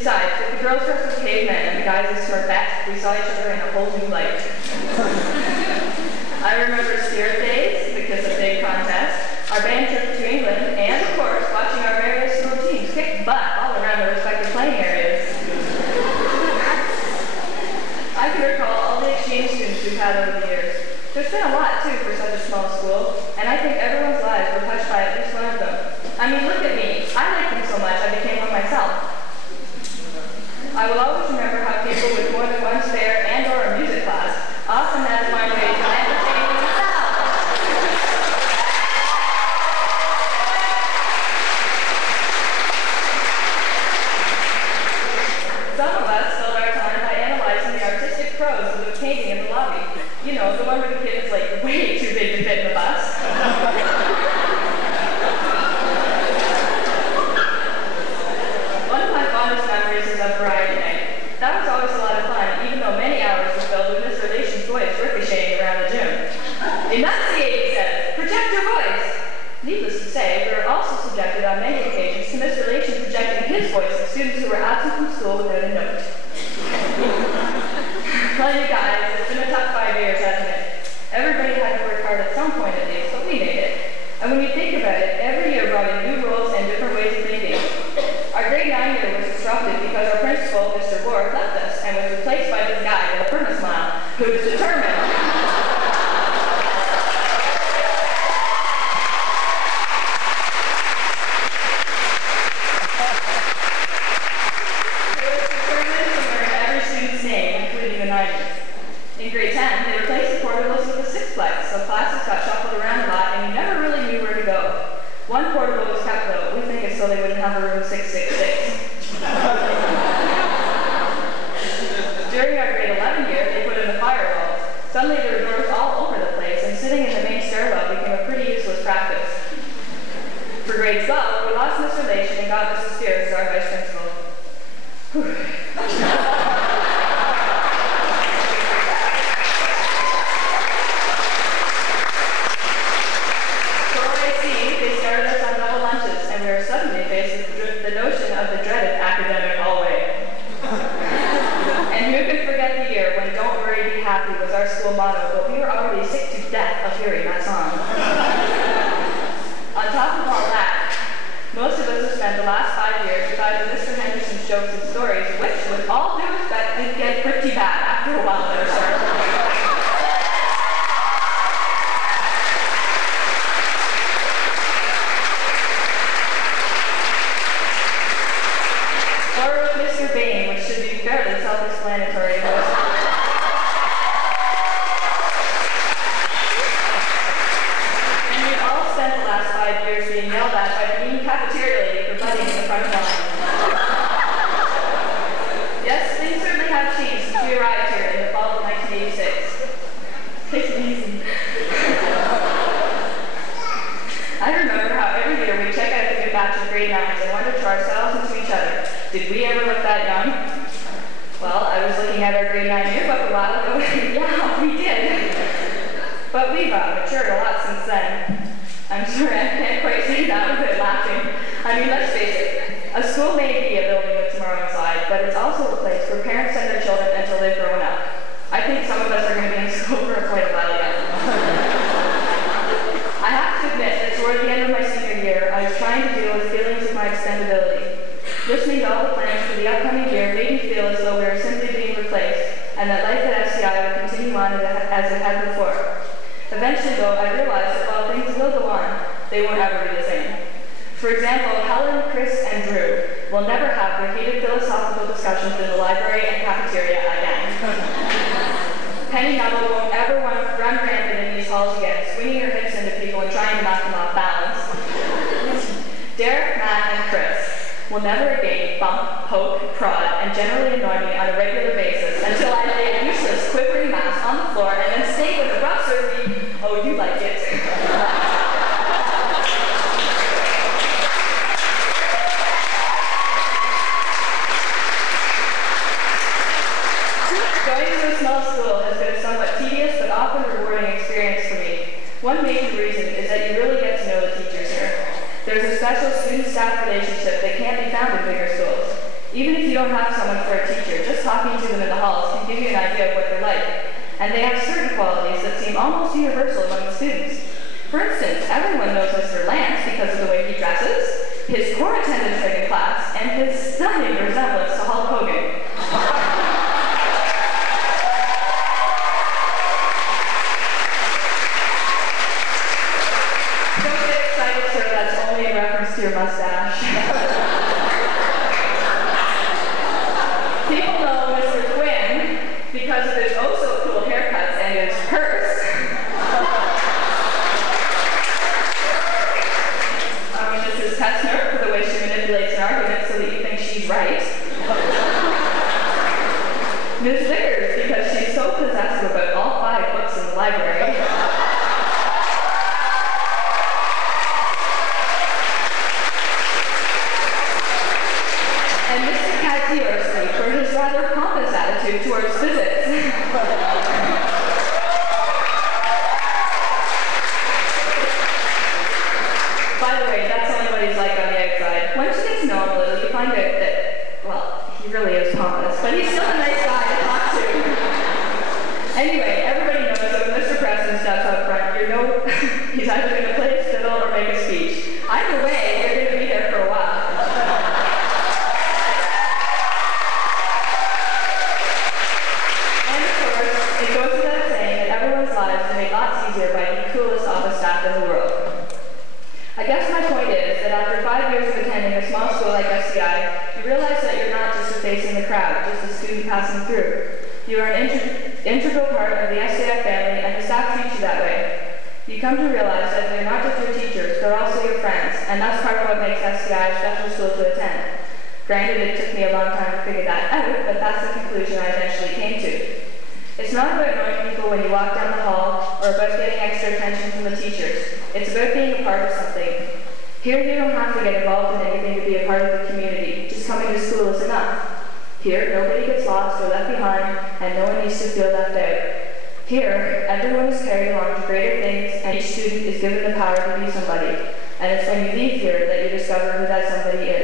Besides, if the girls dressed as cavemen and the guys as smurfettes, we saw each other in a whole new light. I remember spirit days, the Kiss of Big contest, our band trip to England, and of course, watching our various school teams kick butt all around their respective playing areas. I can recall all the exchange students we've had over the years. There's been a lot, too, for such a small school, and I think everyone's lives were touched by at least one of them. I mean, look at me. I like them so much, I became one myself. I will always remember how people with more than one spare and/or a music class often had to find ways to entertain themselves. Some of us filled our time by analyzing the artistic prose of the painting in the lobby. You know, the one where the kid is like way too big to fit in the bus. One of my fondest memories is of Variety Night. That was always a lot of fun, even though many hours were filled with Miss Relation's voice ricocheting around the gym. Enunciate, he said. Project your voice. Needless to say, we were also subjected on many occasions to Miss Relation projecting his voice at students who were absent from school without a note. Well, you guys, it's been a tough 5 years, hasn't it? Everybody had to work hard at some point at least, but we made it. And when you think about it, every year brought in new rules and different ways of thinking. Our grade 9 year was disrupted because our principal, Mr. Ward, left us and was replaced by this guy with a perma-smile who was determined. He was determined to learn every student's name, including the 90s. In grade 10, they replaced the portables with a sixplex, so classes got shuffled around a lot and you never really knew where to go. One portable was kept though. We think it's so they wouldn't have a room 666. During our grade 11 year, they put in the firewalls. Suddenly there were doors all over the place, and sitting in the main stairwell became a pretty useless practice. For grade 12, we lost Miss Relation and got Mrs. Spears as our vice principal. Suddenly faced with the notion of the dreaded academic hallway. And who can forget the year when "Don't worry, be happy" was our school motto, but we were already sick to death of hearing that song. On top of all that, most of us have spent the last 5 years with either Mr. Henderson's jokes and stories, which, with all due respect, did get pretty bad after a while there, sir. Which should be fairly self-explanatory to us. And we've all spent the last 5 years being yelled at by the mean cafeteria lady for butting in the front line. Yes, things certainly have changed since we arrived here in the fall of 1986. Take it easy. I remember how every year we check out the new batch of grade 9s and wonder to ourselves and to each other, did we ever look that young? Well, I was looking at our grade 9 yearbook a while ago. Yeah, we did. But we've matured a lot since then. I'm sorry, I can't quite say that without laughing. I mean, let's face it, a school may be a building with tomorrow inside, but it's also a place where parents send their children until they've grown up. I think some of us are going to be in school for quite a while yet. I have to admit that toward the end of my senior year, I was trying to deal with feelings of my extendability. Listening to all the plans for the upcoming year made me feel as though we were simply being replaced, and that life at SCI would continue on as it had before. Eventually, though, I realized that while things will go on, they won't ever be the same. For example, Helen, Chris, and Drew will never have their heated philosophical discussions in the library and cafeteria again. Penny Neville won't ever want to run rampant in these halls again, swinging her hips into people and trying to knock them off balance. Derek, Matt, and Chris will never again bump, poke, prod, and generally annoy me on a regular basis until I lay a useless, quivering mass on the floor and then state with a rough survey, "Oh, you like it." Going to a small school has been a somewhat tedious but often rewarding experience for me. One major reason is that you really get to know the teachers here. There's a special student-staff relationship that can't be found in bigger schools. Even if you don't have someone for a teacher, just talking to them in the halls can give you an idea of what they're like. And they have certain qualities that seem almost universal among the students. For instance, everyone knows Mr. Lance because of the way he dresses, his core attendance rate in class, and his stunning resemblance to Hulk Hogan. Don't get excited, sir, that's only in reference to your mustache. People know Mr. Quinn because of his oh-so-cool haircuts and his purse. Mrs. Tessner for the way she manipulates an argument so that you think she's right. Ms. Vickers because she's so possessive about all 5 books in the library. And Mr. Kadziorski for his rather pompous attitude towards physics. By the way, that's only what he's like on the outside. Once you get to know him a little, you find out that, well, he really is pompous, but he's still a nice guy to talk to. Anyway, everybody knows that when Mr. Preston steps up front, you know he's either going to play his fiddle or make a speech. Either way, you're going to be there for a while. And of course, it goes without saying that everyone's lives are made lots easier by the coolest office staff in the world. I guess my point is that after 5 years of attending a small school like SCI, you realize that you're not just a face in the crowd, just a student passing through. You are an integral part of the SCI family, and the staff treat you that way. You come to realize that they're not just your teachers, they're also your friends, and that's part of what makes SCI a special school to attend. Granted, it took me a long time to figure that out, but that's the conclusion I eventually came to. It's not about knowing people when you walk down the hall, or about getting extra attention from the teachers. It's about being a part of something. Here, you don't have to get involved in anything to be a part of the community. Just coming to school is enough. Here, nobody gets lost or left behind, and no one needs to feel left out. Here, everyone is carried along to greater things, and each student is given the power to be somebody. And it's when you leave here that you discover who that somebody is.